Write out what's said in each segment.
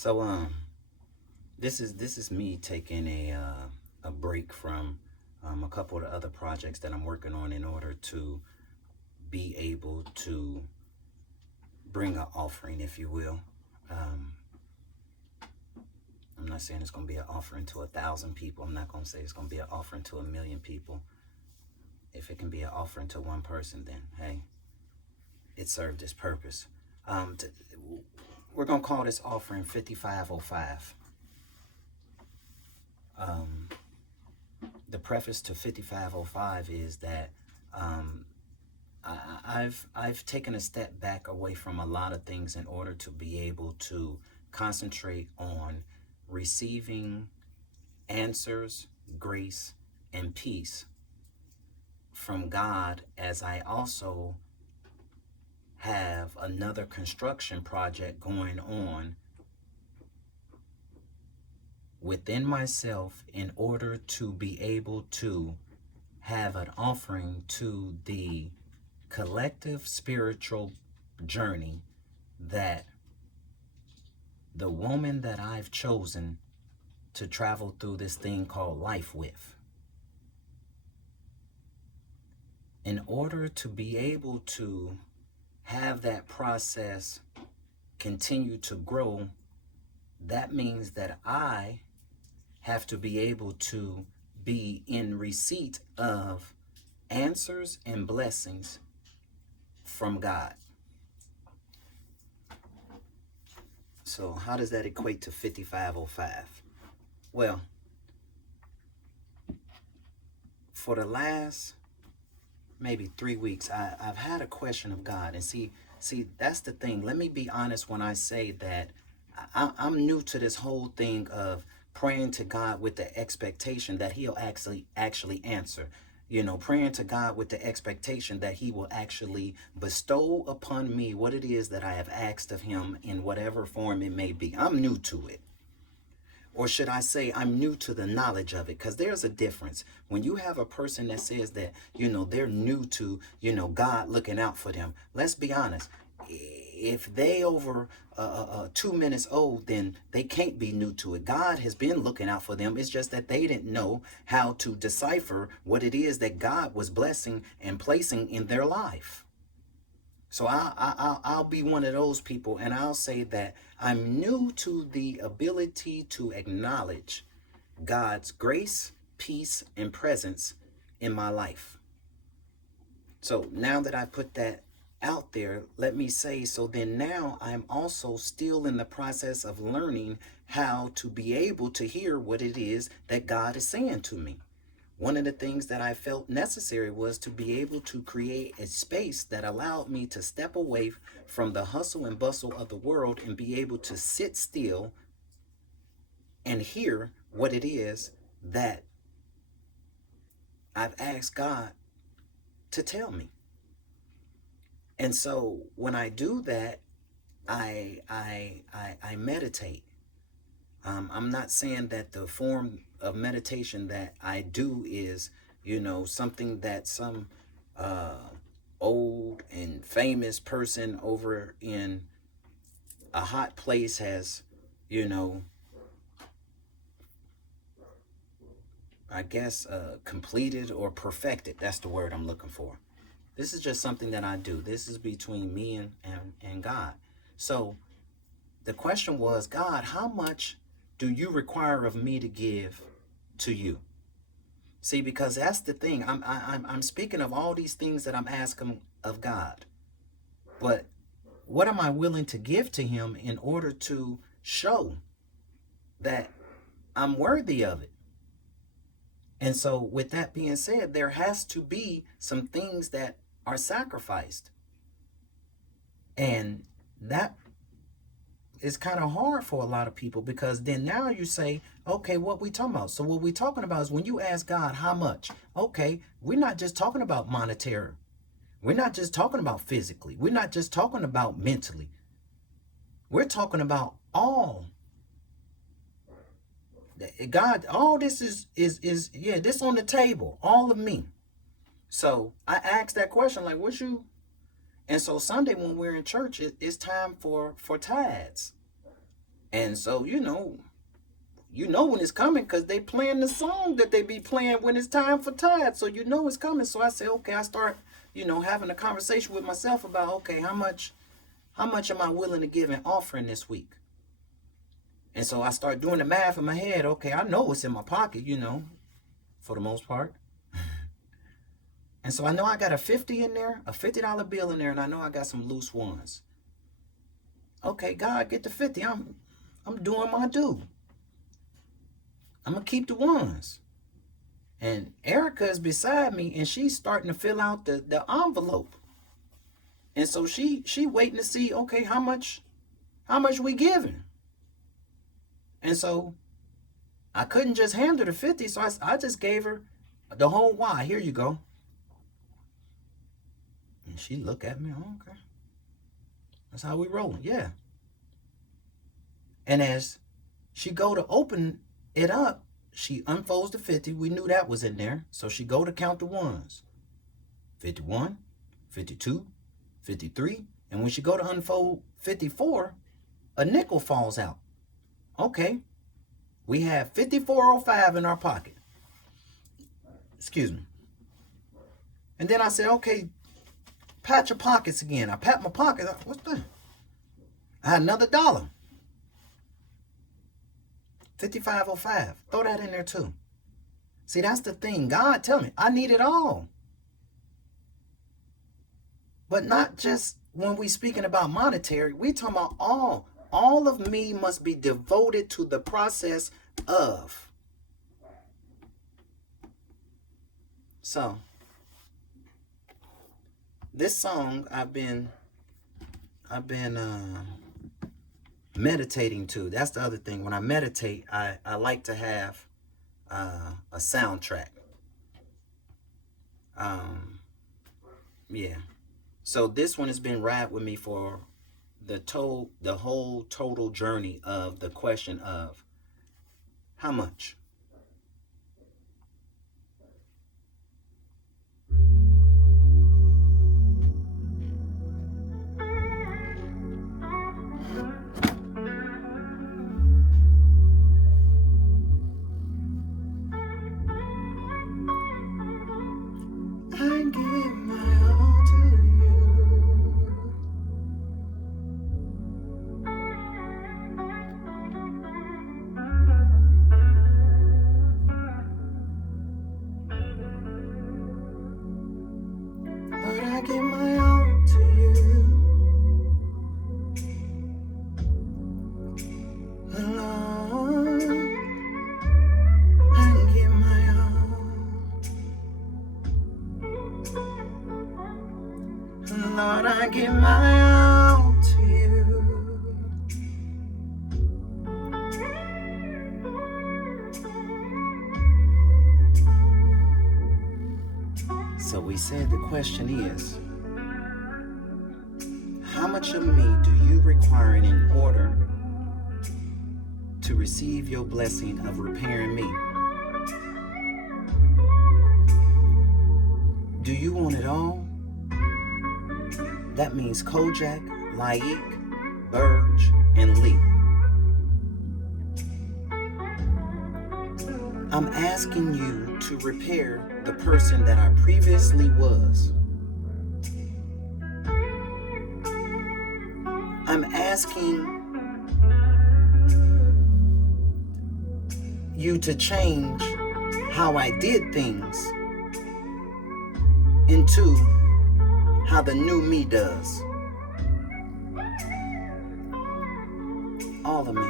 So this is me taking a break from a couple of the other projects that I'm working on in order to be able to bring an offering, if you will. Um, I'm not saying it's going to be an offering to 1,000 people. I'm not going to say it's going to be an offering to 1,000,000 people. If it can be an offering to one person, then hey, it served its purpose. Um, to, we're going to call this offering 5505. Um, the preface to 5505 is that um, I've taken a step back away from a lot of things in order to be able to concentrate on receiving answers, grace, and peace from God, as I also have another construction project going on within myself in order to be able to have an offering to the collective spiritual journey that the woman that I've chosen to travel through this thing called life with. In order to be able to have that process continue to grow, that means that I have to be able to be in receipt of answers and blessings from God. So how does that equate to 5505? Well, for the last maybe 3 weeks, I've had a question of God. And see, that's the thing. Let me be honest when I say that I'm new to this whole thing of praying to God with the expectation that he'll actually answer. You know, praying to God with the expectation that he will actually bestow upon me what it is that I have asked of him in whatever form it may be. I'm new to it. Or should I say I'm new to the knowledge of it? Because there's a difference. When you have a person that says that, they're new to, God looking out for them. Let's be honest. If they over 2 minutes old, then they can't be new to it. God has been looking out for them. It's just that they didn't know how to decipher what it is that God was blessing and placing in their life. So I'll be one of those people, and I'll say that I'm new to the ability to acknowledge God's grace, peace, and presence in my life. So now that I put that out there, let me say, so then now I'm also still in the process of learning how to be able to hear what it is that God is saying to me. One of the things that I felt necessary was to be able to create a space that allowed me to step away from the hustle and bustle of the world and be able to sit still and hear what it is that I've asked God to tell me. And so when I do that, I meditate. I'm not saying that the form of meditation that I do is, something that some old and famous person over in a hot place has, I guess, completed or perfected. That's the word I'm looking for. This is just something that I do. This is between me and God. So the question was, God, how much do you require of me to give to you? See, because that's the thing. I'm speaking of all these things that I'm asking of God. But what am I willing to give to him in order to show that I'm worthy of it? And so with that being said, there has to be some things that are sacrificed. And that is kind of hard for a lot of people, because then now you say, okay, what we talking about? So what we talking about is when you ask God how much, okay, we're not just talking about monetary. We're not just talking about physically. We're not just talking about mentally. We're talking about all. God, all this is this on the table, all of me. So I asked that question, like, what you? And so Sunday when we're in church, it's time for tithes. And so, you know when it's coming because they playing the song that they be playing when it's time for tithe. So you know it's coming. So I say, okay, I start, having a conversation with myself about, okay, how much am I willing to give in offering this week? And so I start doing the math in my head. Okay, I know what's in my pocket, for the most part. And so I know I got a 50 in there, a $50 bill in there, and I know I got some loose ones. Okay, God, get the 50. I'm doing my due. I'm gonna keep the ones. And Erica is beside me, and she's starting to fill out the envelope. And so she waiting to see, okay, how much we giving. And so I couldn't just hand her the 50, so I just gave her the whole why. Here you go. And she looked at me, oh, okay. That's how we rolling, yeah. And as she go to open it up, she unfolds the 50. We knew that was in there. So she go to count the ones. 51, 52, 53. And when she go to unfold 54, a nickel falls out. Okay. We have 54.05 in our pocket. Excuse me. And then I said, okay, pat your pockets again. I pat my pockets. What's that? I had another $1. 55.05. Throw that in there too. See, that's the thing. God tell me, I need it all. But not just when we speaking about monetary. We talking about all. All of me must be devoted to the process of. So, this song I've been meditating to. That's the other thing. When I meditate, I like to have a soundtrack. Yeah. So this one has been right with me for the whole total journey of the question of how much. I give my all to you. Lord, I give my all to you. Lord, I give my all. Lord, I give my all to you. So we said the question is, how much of me do you require in order to receive your blessing of repairing me? Do you want it all? That means Kojak, Laik, Burge, and Lee. I'm asking you to repair the person that I previously was. I'm asking you to change how I did things into how the new me does. All of me.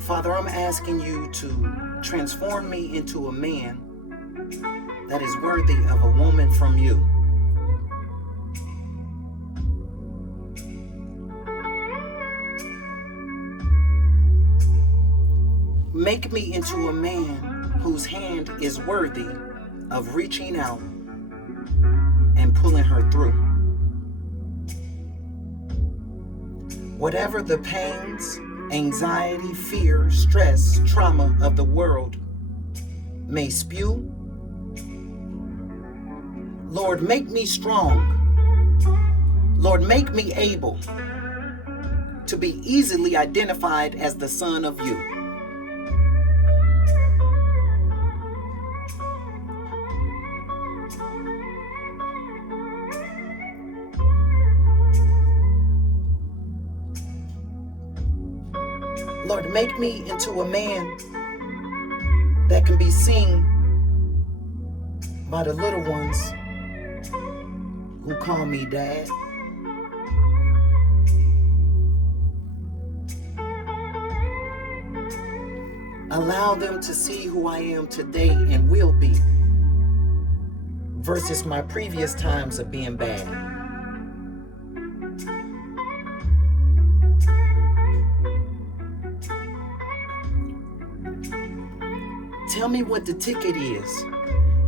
Father, I'm asking you to transform me into a man that is worthy of a woman from you. Make me into a man whose hand is worthy of reaching out and pulling her through. Whatever the pains, anxiety, fear, stress, trauma of the world may spew Lord, make me strong. Lord, make me able to be easily identified as the son of you. Lord, make me into a man that can be seen by the little ones who call me Dad. Allow them to see who I am today and will be versus my previous times of being bad. Tell me what the ticket is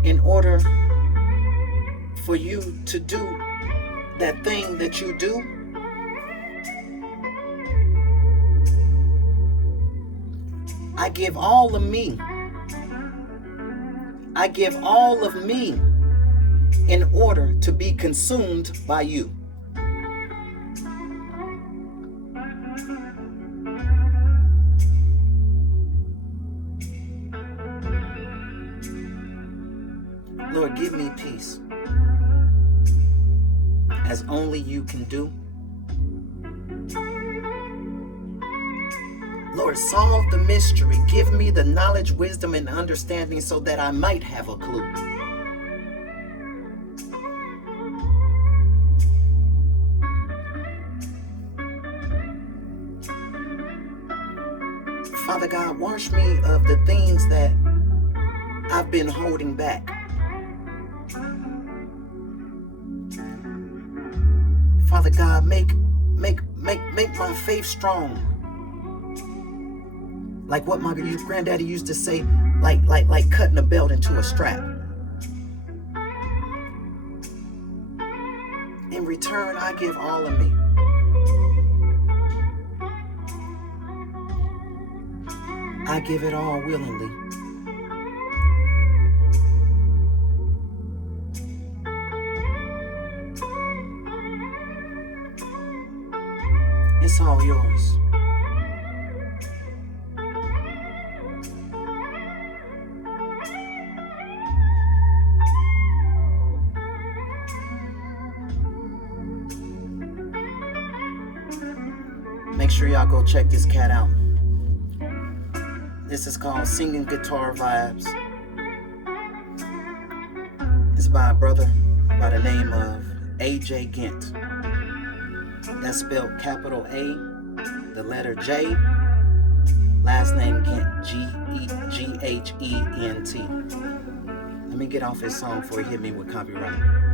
in order for you to do that thing that you do. I give all of me. I give all of me in order to be consumed by you. Lord, give me peace as only you can do. Lord, solve the mystery. Give me the knowledge, wisdom, and understanding so that I might have a clue. Father God, wash me of the things that I've been holding back. Father God, make my faith strong. Like what my granddaddy used to say, like cutting a belt into a strap. In return, I give all of me. I give it all willingly. It's all yours. Make sure y'all go check this cat out. This is called Singing Guitar Vibes. It's by a brother by the name of A.J. Gent. That's spelled capital A, the letter J, last name Gent, G-H-E-N-T. Let me get off his song before he hit me with copyright.